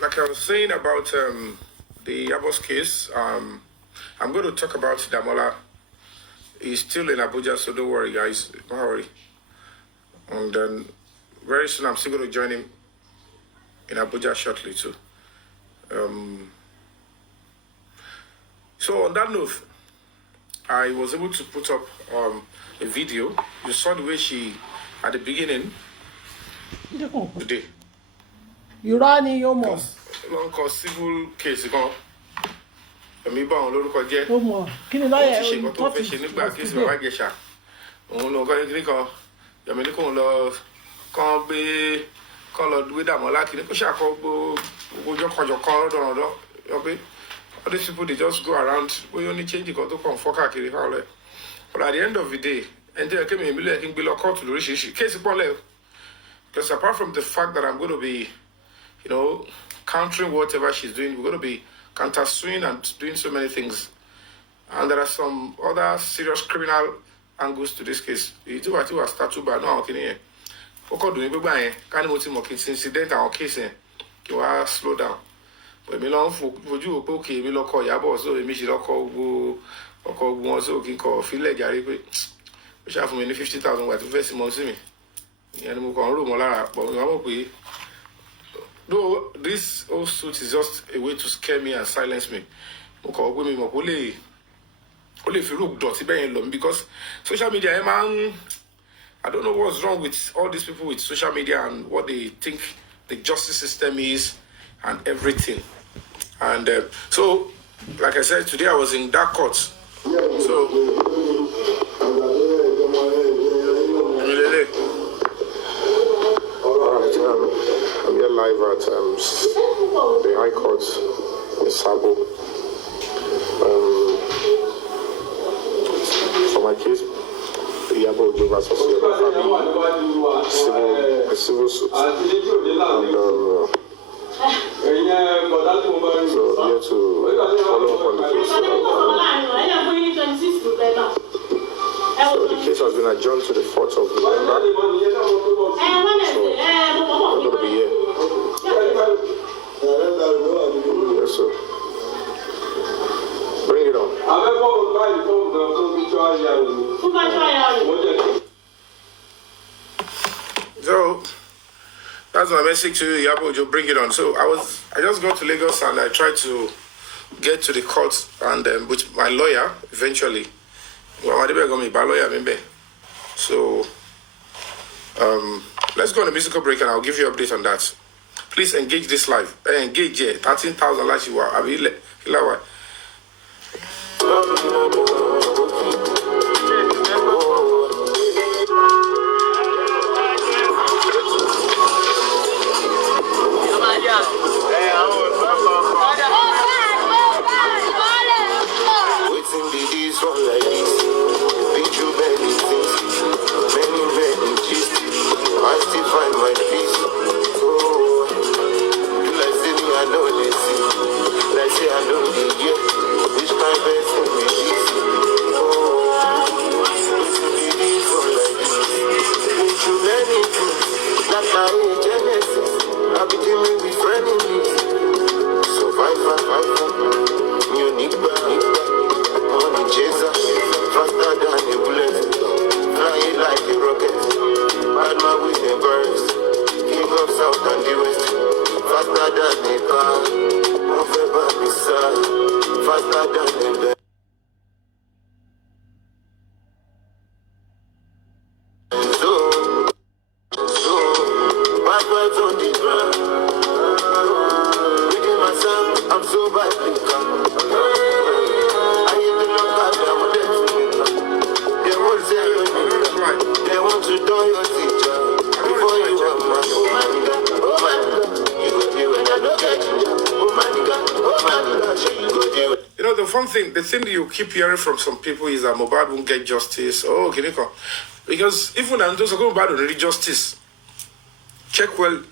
Like I was saying about the Abos case, I'm going to talk about Damola. He's still in Abuja, so don't worry, guys. Don't worry. And then very soon I'm still going to join him in Abuja shortly too. So on that note, I was able to put up a video. You saw the way she, at the beginning, today. You running your mom. Long cause civil case, you go. Èmi bá wọn lórúkọ jẹ́. Ó mọ̀. Kí ni láyé ṣe nǹkan tó fẹ́ ṣe nígbà kéésì bàbá Ìjẹ̀ṣà. Òun ló kọ́ ní kan. Yomi ní kóun lọ kán gbé kán lọ gbé Dàmọ́lá kìíní kó ṣàkọ gbogbo ọjọ́ kan lọ́dọọdọ́. Yọ pé all these people they just go around bóyá ó ní change kan tó kàn fọ́ káàkiri fáwọn lẹ̀. But at the end of the day, ẹni tí ẹ kémi ìbílẹ̀ kí n gbé lọ kóòtù lóríṣiríṣi. Kéèsì pọ̀ lẹ̀. Because apart from the fact that I'm going to be, countering whatever she's doing, we're going to be counter-suing and doing so many things. And there are some other serious criminal angles to this case. It's what you start to buy. No, okay, okay, doing big bang. Can't even see incident or case. You are slow down. But me long for you, okay, me look call your boss, so me she look call go, so can call feel like Gary. We shall have me 50,000 what to invest in me. And we can room but we are though this whole suit is just a way to scare me and silence me. Only if you look dirty because social media, I don't know what's wrong with all these people with social media and what they think the justice system is and everything. And so, like I said, today I was in that court. So I'm here live at the High Court in Sabo. For my case, the Yabo Ojo versus Yomi fabiyi civil suit. And so here to follow up on the case. So the case has been adjourned to the 4th of November. So I'm going to be here. Yes, sir. Bring it on. So that's my message to you, Yabo Ojo. Bring it on. So I just got to Lagos and I tried to get to the court and with my lawyer eventually. So let's go on a musical break and I'll give you an update on that. Please engage this live. Engage here. 13,000 likes you are. The thing that you keep hearing from some people is that Mohbad won't get justice. Oh, okay, because even when those are going bad already justice, check well.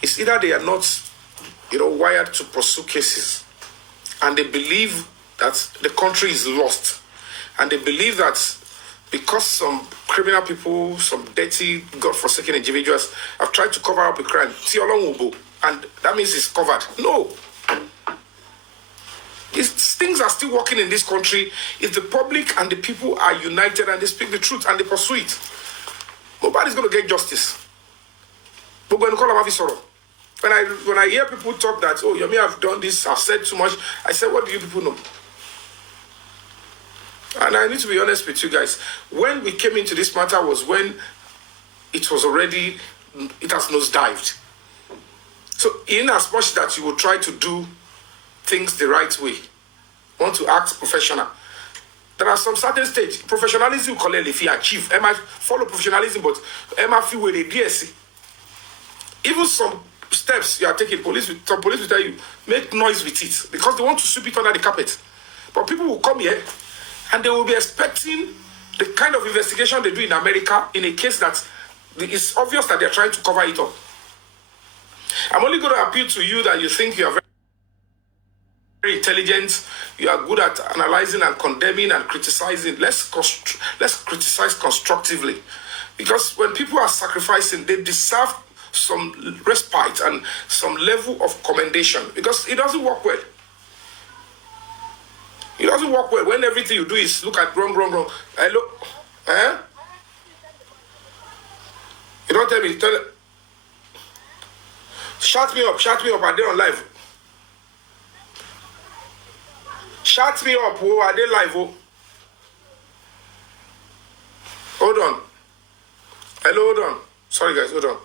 It's either they are not, wired to pursue cases, and they believe that the country is lost, and they believe that because some criminal people, some dirty, God-forsaken individuals have tried to cover up a crime. See, and that means it's covered. No. Things are still working in this country if the public and the people are united and they speak the truth and they pursue it. Nobody's going to get justice. But when I hear people talk that, oh, Yomi, I've done this, I've said too much, I say, what do you people know? And I need to be honest with you guys. When we came into this matter was when it has nosedived. So in as much that you will try to do things the right way, want to act professional, there are some certain stage, professionalism if you achieve, I might follow professionalism, but I might feel with the DSC. Even some steps you are taking, some police will tell you, make noise with it, because they want to sweep it under the carpet. But people will come here, and they will be expecting the kind of investigation they do in America in a case that it's obvious that they're trying to cover it up. I'm only going to appeal to you that you think you are very intelligent, you are good at analyzing and condemning and criticizing. Let's criticize constructively. Because when people are sacrificing, they deserve some respite and some level of commendation. Because it doesn't work well. It doesn't work well when everything you do is look at wrong. Hello? Eh? You don't tell me. Shut me up, are they on live? Shut me up, oh, are they live, oh? Hold on. Hello, hold on. Sorry guys, hold on.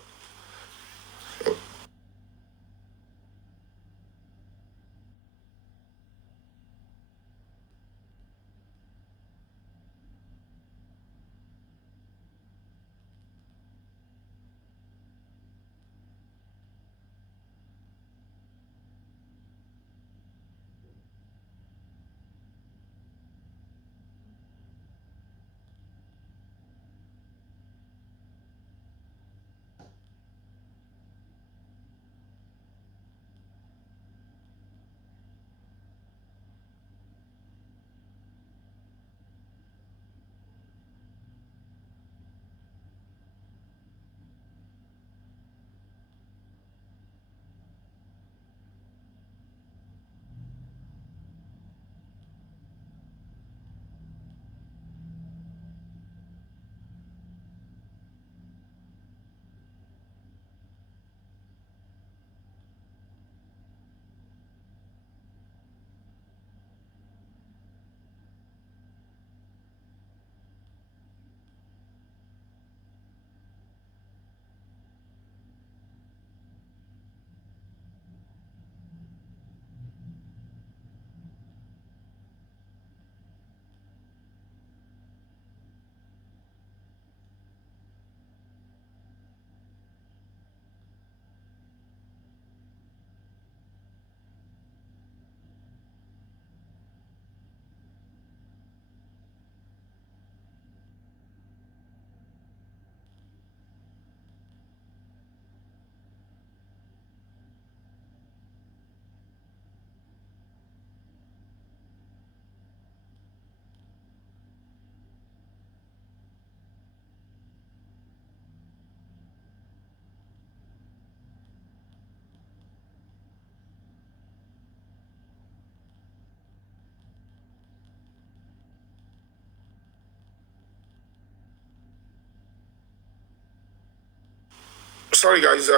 Sorry guys,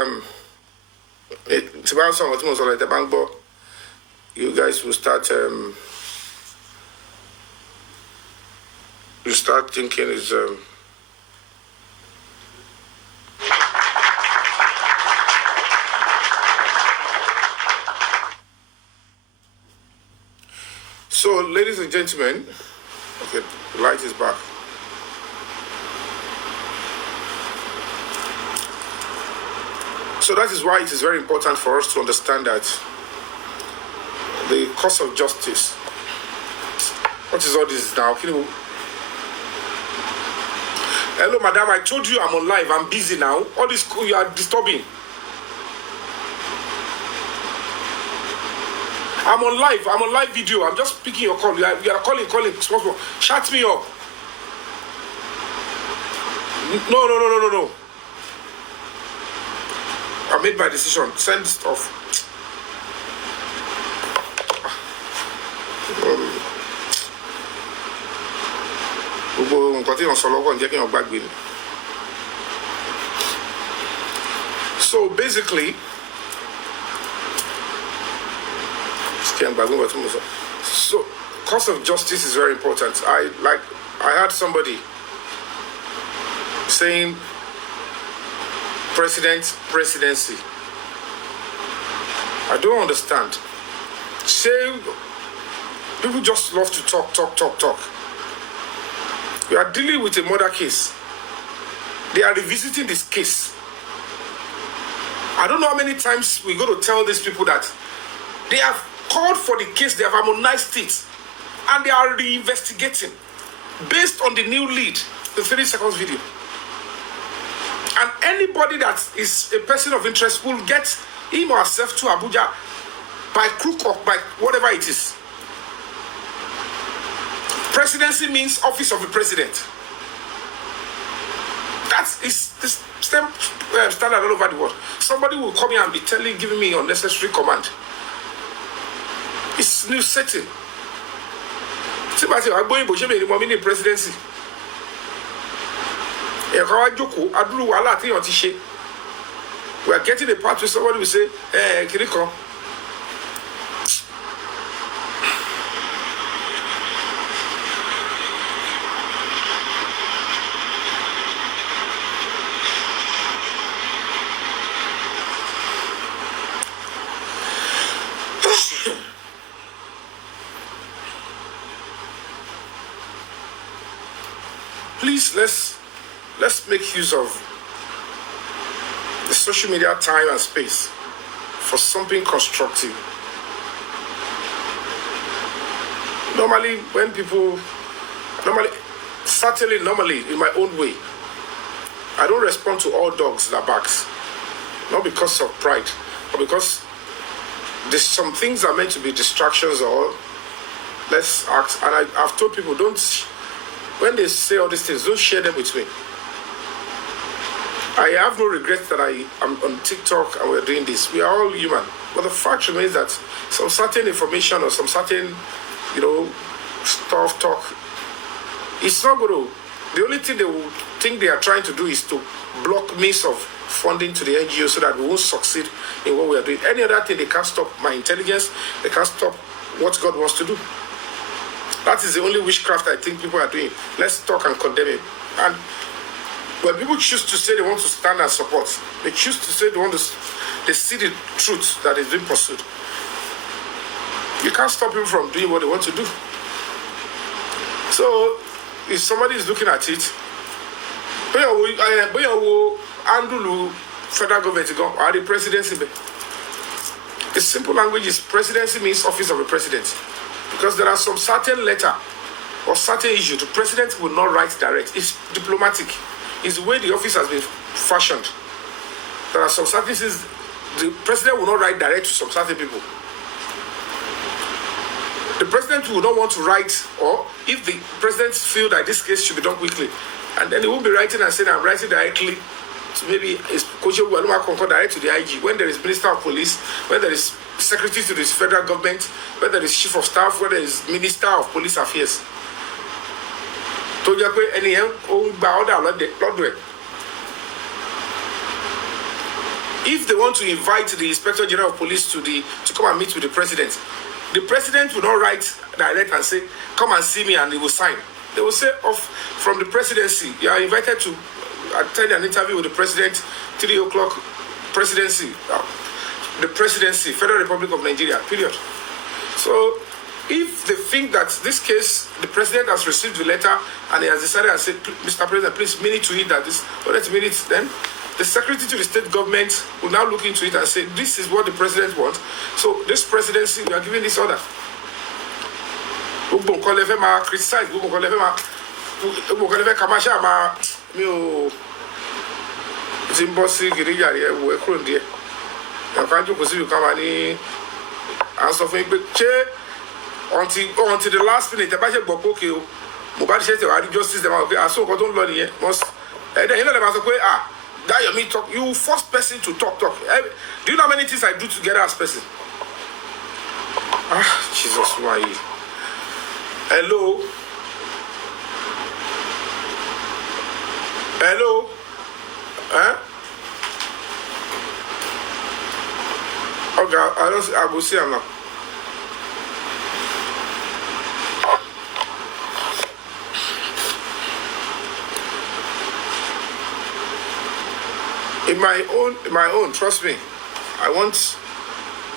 it's about something like the bank, but you guys will start thinking is so, ladies and gentlemen, okay, the light is back. So that is why it is very important for us to understand that the cause of justice. What is all this now? Hello, madam. I told you I'm on live. I'm busy now. All this you are disturbing. I'm on live video. I'm just picking your call. You are calling. Shut me up. No. I made my decision. Send stuff. So basically, so cause of justice is very important. I had somebody saying presidency. I don't understand. Say people just love to talk. We are dealing with a murder case. They are revisiting this case. I don't know how many times we go to tell these people that they have called for the case, they have harmonized it, and they are reinvestigating based on the new lead, the 30 seconds video. And anybody that is a person of interest will get him or herself to Abuja by crook or by whatever it is. Presidency means office of the president. That is the standard all over the world. Somebody will come here and be giving me unnecessary command. It's new setting. I'm going to the presidency. We are getting a part where somebody will say, hey, can you come? Please, let's make use of the social media time and space for something constructive. Normally, normally, in my own way, I don't respond to all dogs that barks. Not because of pride, but because there's some things that are meant to be distractions or let's act. And I've told people, when they say all these things, don't share them with me. I have no regret that I am on TikTok and we're doing this. We are all human. But the fact remains that some certain information or some certain, talk, it's not going to. The only thing they will think they are trying to do is to block means of funding to the NGO so that we won't succeed in what we are doing. Any other thing, they can't stop my intelligence. They can't stop what God wants to do. That is the only witchcraft I think people are doing. Let's talk and condemn it. And when people choose to say they want to stand and support, they choose to say they see the truth that is being pursued. You can't stop people from doing what they want to do. So, if somebody is looking at it, federal government or the presidency. The simple language is presidency means office of the president. Because there are some certain letter or certain issue the president will not write direct. It's diplomatic. It's the way the office has been fashioned. There are some certain things the president will not write direct to some certain people. The president will not want to write, or if the president feels that this case should be done quickly, and then he will be writing and saying, I'm writing directly to maybe direct to the IG. When there is minister of police, when there is secretary to this federal government, when there is chief of staff, when there is minister of police affairs. If they want to invite the inspector general of police to come and meet with the president will not write direct and say, come and see me, and they will sign. They will say, from the presidency, you are invited to attend an interview with the president, 3 o'clock, presidency, the presidency, Federal Republic of Nigeria, period. So, if they think that this case, the president has received the letter and he has decided and said, Mr. President, please mean it to it that this, or let's mean it, then the secretary to the state government will now look into it and say, this is what the president wants. So, this presidency, we are giving this order. Criticize, Zimbosi Giriya, we couldn't dear. I can't you come and answer for until the last minute. The budget Bopoke, Mobile Shed, I justice them. I saw what don't learn here. Must And then you know the master say, that Yomi talk. You first person to talk. Do you know how many things I do together as person? Jesus, why? Hello. Hello. Okay, I will see him now. In my own, trust me, I want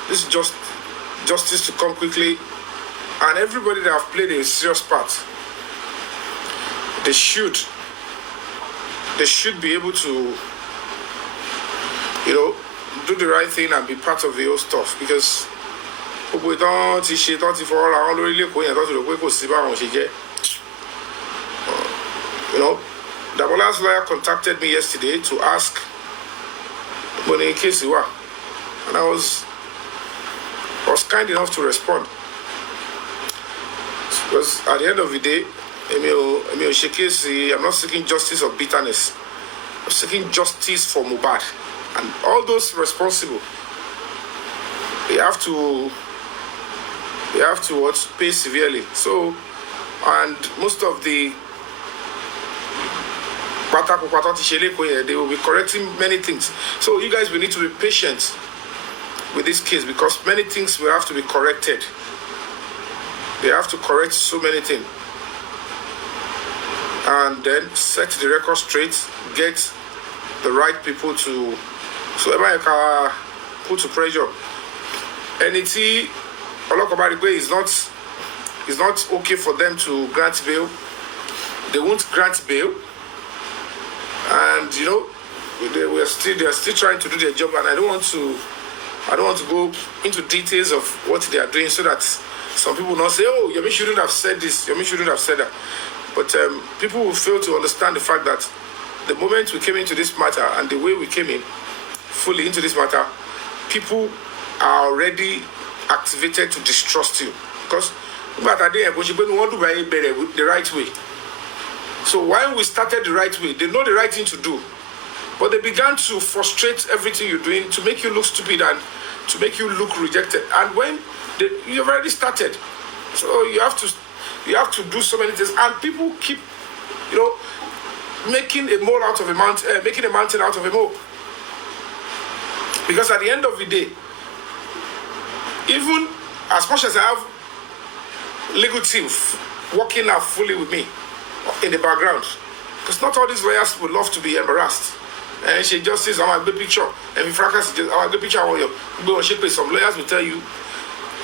this justice to come quickly, and everybody that have played a serious part, they should be able to, do the right thing and be part of the whole stuff, because we don't for our the Dabola's lawyer contacted me yesterday to ask when in case you are, and I was kind enough to respond, because at the end of the day, I'm not seeking justice of bitterness. I'm seeking justice for Mohbad, and all those responsible. They have to pay severely. So, and most of the they will be correcting many things. So you guys will need to be patient with this case, because many things will have to be corrected. They have to correct so many things, and then set the record straight, get the right people to, so everybody can put to pressure. NET is not okay for them to grant bail. They won't grant bail, and they are still trying to do their job, and I don't want to go into details of what they are doing, so that some people will not say, oh, Yomi shouldn't have said this, Yomi shouldn't have said that. But people will fail to understand the fact that the moment we came into this matter, and the way we came in fully into this matter, people are already activated to distrust you, because we want to do the right way. So while we started the right way, they know the right thing to do, but they began to frustrate everything you're doing, to make you look stupid and to make you look rejected. And when you've already started, so you have to do so many things, and people keep, making a mole out of a mountain, making a mountain out of a mole. Because at the end of the day, even as much as I have legal team working now fully with me in the background, because not all these lawyers would love to be embarrassed. And she just says, I'm a good picture. And if Francis says, I'm a good picture, some lawyers will tell you,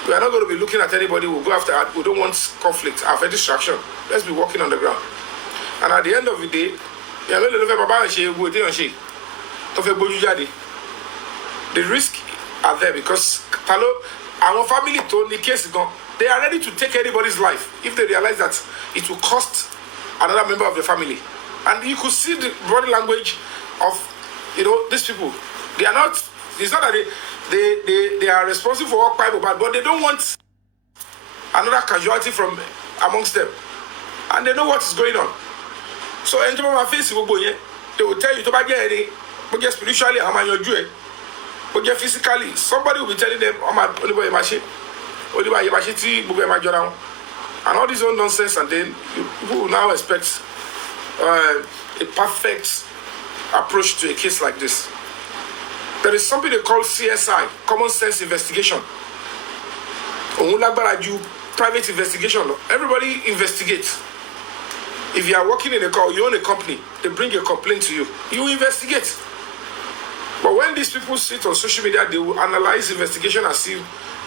we are not going to be looking at anybody. We'll go after that. We don't want conflict, have a distraction. Let's be working on the ground. And at the end of the day, the risks are there, because our family told the case gone. They are ready to take anybody's life if they realize that it will cost another member of the family. And you could see the body language of these people. They are not. It's not that they are responsible for all crime, but they don't want another casualty from amongst them, and they know what is going on. So enter my face, they will tell you to buy any, but just spiritually, how am I do it? But just physically, somebody will be telling them, "I'm a only machine, only by machine, and all this own nonsense." And then people will now expect a perfect approach to a case like this. There is something they call CSI, common sense investigation. Private investigation. Everybody investigates. If you are working in a car, you own a company, they bring a complaint to you. You investigate. But when these people sit on social media, they will analyze investigation as if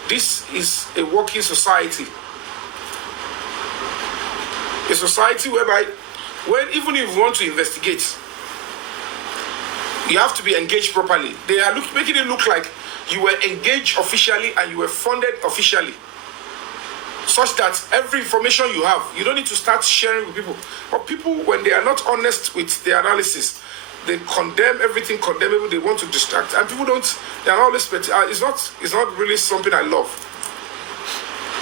this is a working society. A society whereby, even if you want to investigate, you have to be engaged properly. They are making it look like you were engaged officially and you were funded officially, such that every information you have, you don't need to start sharing with people. But people, when they are not honest with their analysis, they condemn everything condemnable. They want to distract, and people don't. They are not always. It's not really something I love.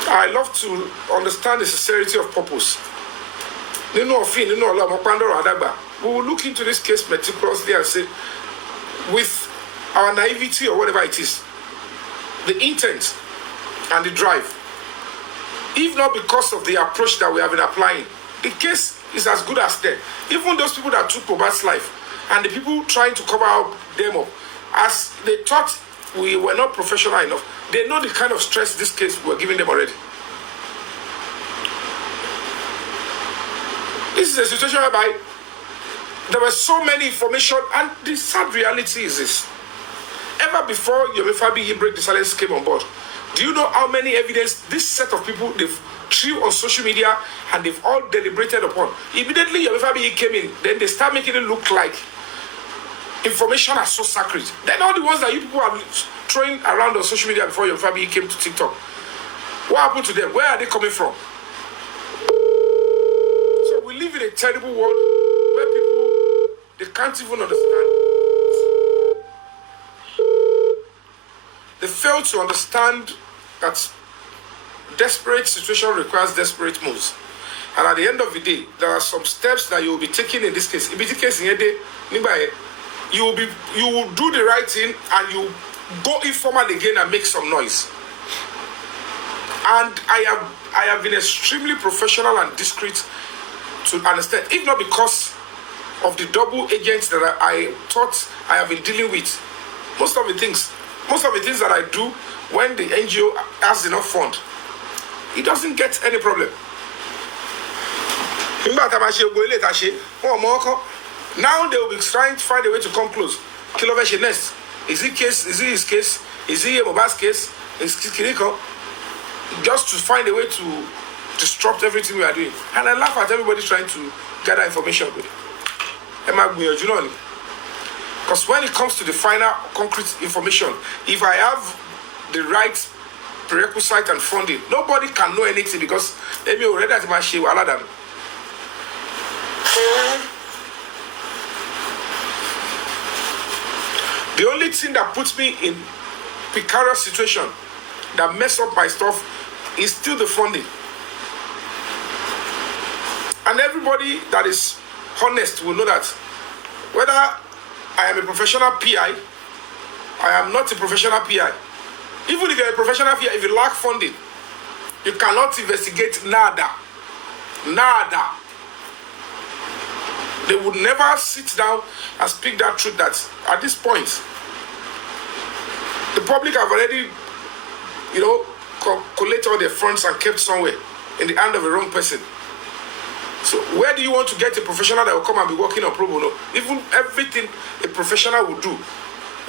I love to understand the sincerity of purpose. we will look into this case meticulously and say, with our naivety or whatever it is, the intent and the drive, if not because of the approach that we have been applying, the case is as good as dead. Even those people that took Mohbad's life and the people trying to cover them up, as they thought we were not professional enough, they know the kind of stress this case we're giving them already. This is a situation whereby there were so many information, and the sad reality is this. Ever before Yomi Fabiyi break the silence came on board, do you know how many evidence this set of people they've threw on social media and they've all deliberated upon? Immediately Yomi Fabiyi came in, then they start making it look like information are so sacred. Then all the ones that you people are throwing around on social media before Yomi Fabiyi came to TikTok, what happened to them? Where are they coming from? So we live in a terrible world where people, they can't even understand. They fail to understand that desperate situation requires desperate moves. And at the end of the day, there are some steps that you will be taking in this case. In this case, you will do the right thing and you go informal again and make some noise. And I have been extremely professional and discreet to understand, if not because of the double agents that I thought I have been dealing with. Most of the things that I do when the NGO has enough fund, it doesn't get any problem. Now they will be trying to find a way to come close. Kilometer next. Is it his case? Is it Mohbad's case? Is Kiriko? Just to find a way to disrupt everything we are doing. And I laugh at everybody trying to gather information. Because when it comes to the final concrete information, if I have the right prerequisite and funding, nobody can know anything because they may already have my share. The only thing that puts me in precarious situation, that mess up my stuff, is still the funding. And everybody that is honest will know that whether I am a professional PI, I am not a professional PI. Even if you're a professional PI, if you lack funding, you cannot investigate nada. Nada. They would never sit down and speak that truth that at this point, the public have already, collated all their funds and kept somewhere in the hand of the wrong person. So where do you want to get a professional that will come and be working on pro bono? Even everything a professional will do,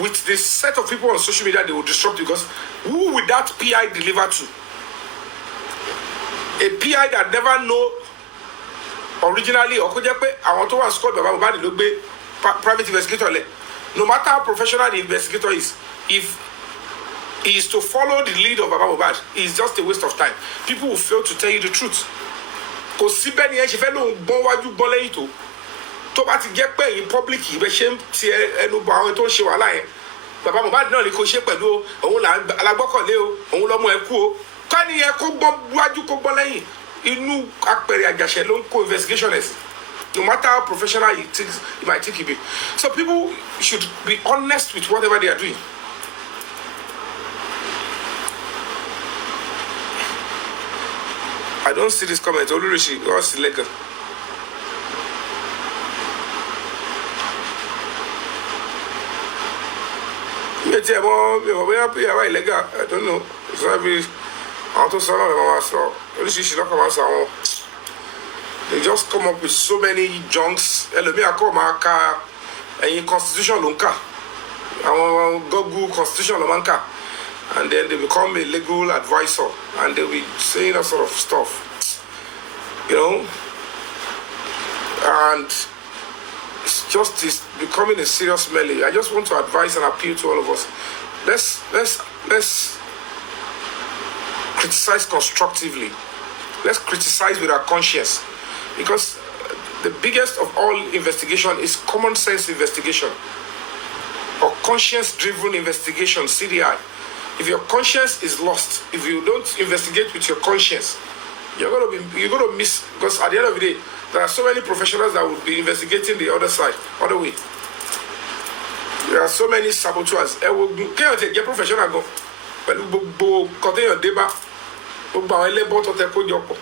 with the set of people on social media, they will disrupt you, because who will that PI deliver to? A PI that never know originally, or I want to ask private investigator. No matter how professional the investigator is, if he is to follow the lead of Baba Mohbad, it's just a waste of time. People will fail to tell you the truth. Kò sí bẹ́ẹ̀ ni ẹ ṣe fẹ́ lóun gbọ́n wájú gbọ́n lẹ́yìn tó bá ti jẹ́ pé èyí public ìbẹ́ ṣe ń ti ẹnu bọ àwọn tó ń ṣe wàhálà yẹn. Bàbá Mohbad náà ni kò ṣe pẹ̀lú òun alágbọ́kànlé o, òun lọ́mọ ẹ kú o. Ká ní ẹ kó gbọ́n wájú kó gbọ́n lẹ́yìn, inú apẹ̀rẹ̀ àjàṣẹ́ ló ń kó investigation ẹ̀ sí. No matter how professional he might think he be. So people should be honest with whatever they are doing. I don't see this comment. Olurishi, what's illegal? I don't know. It's not be out of some. They just come up with so many junks. And constitution lunka. Google constitution lunka. And then they become a legal advisor, and they'll be saying that sort of stuff, and it's becoming a serious melee. I just want to advise and appeal to all of us. Let's criticize constructively. Let's criticize with our conscience, because the biggest of all investigation is common sense investigation, or conscience-driven investigation, CDI. If your conscience is lost, if you don't investigate with your conscience, you're going to miss, because at the end of the day, there are so many professionals that would be investigating the other side, other way. There are so many saboteurs. Kéèyàn ti jẹ́ professional gan pẹ̀lú gbogbo nǹkan téèyàn dé bá gbogbo àwọn ẹlẹ́bọ̀ tó tẹ kó jọ pọ̀.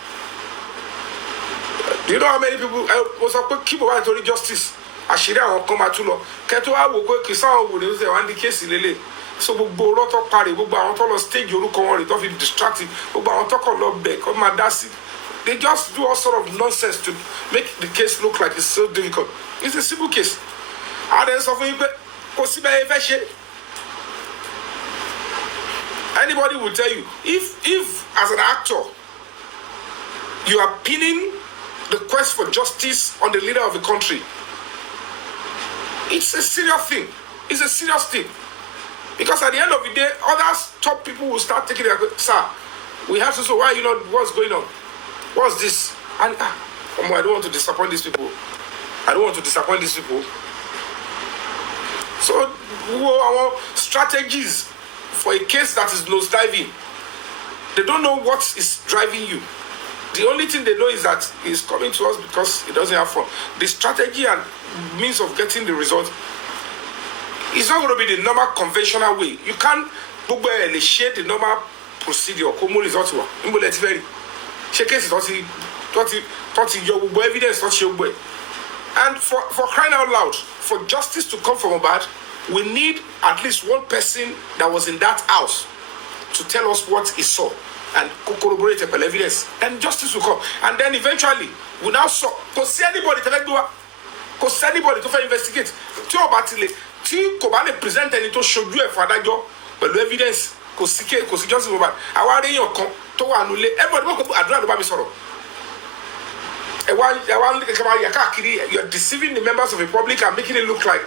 Do you know how many people mo sọ pé kí bàbá nítorí justice àṣírí àwọn kan máa tú lọ kẹtó wá wò pé kì í sáwọn wò ní ṣe wá ń di kéèsì lélẹ̀ so gbogbo rọ́tọ̀ parí gbogbo àwọn tó lọ stage orúkọ wọn rè tó fi distract gbogbo àwọn tó kàn lọ bẹ̀ kó máa dá sí. They just do all sort of nonsense to make the case look like it's so difficult. It's a simple case. And then sọ fún yín pé kò síbẹ̀ ẹ fẹ́ ṣe. Anybody will tell you, if as an actor, you are pinning the quest for justice on the leader of the country, it's a serious thing. It's a serious thing. Because at the end of the day, others, top people will start taking their, sir, we have to, so why you know what's going on? What's this? And I don't want to disappoint these people. I don't want to disappoint these people. So, our strategies for a case that is nosediving, they don't know what is driving you. The only thing they know is that he's coming to us because he doesn't have fun. The strategy and means of getting the result is not going to be the normal conventional way. You can't share the normal procedure. And for crying out loud, for justice to come from above, we need at least one person that was in that house to tell us what he saw and corroborate the evidence. Then justice will come. And then eventually, we now saw, because anybody to investigate. Tí kò bá lè present ẹni tó ṣojú ẹ̀ fún adájọ́ pẹ̀lú evidence kò sí justice for bad. Àwa aréyàn kan tó wà nulẹ̀ everybody wọ́n kò àdúrà ló bá mi sọ̀rọ̀. You're deceiving the members of the public and making it look like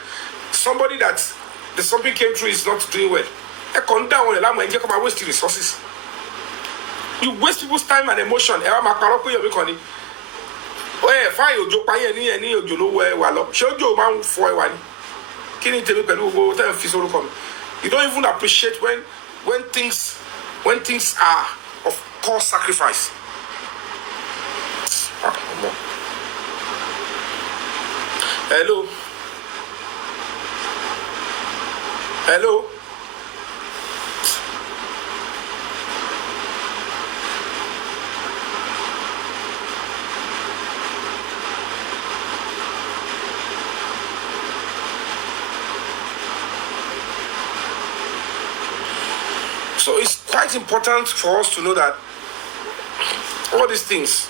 somebody that the something came through is not doing well. Waste resources. You waste people's time and emotion. You don't even appreciate when things are of course sacrifice. Hello. So it's quite important for us to know that all these things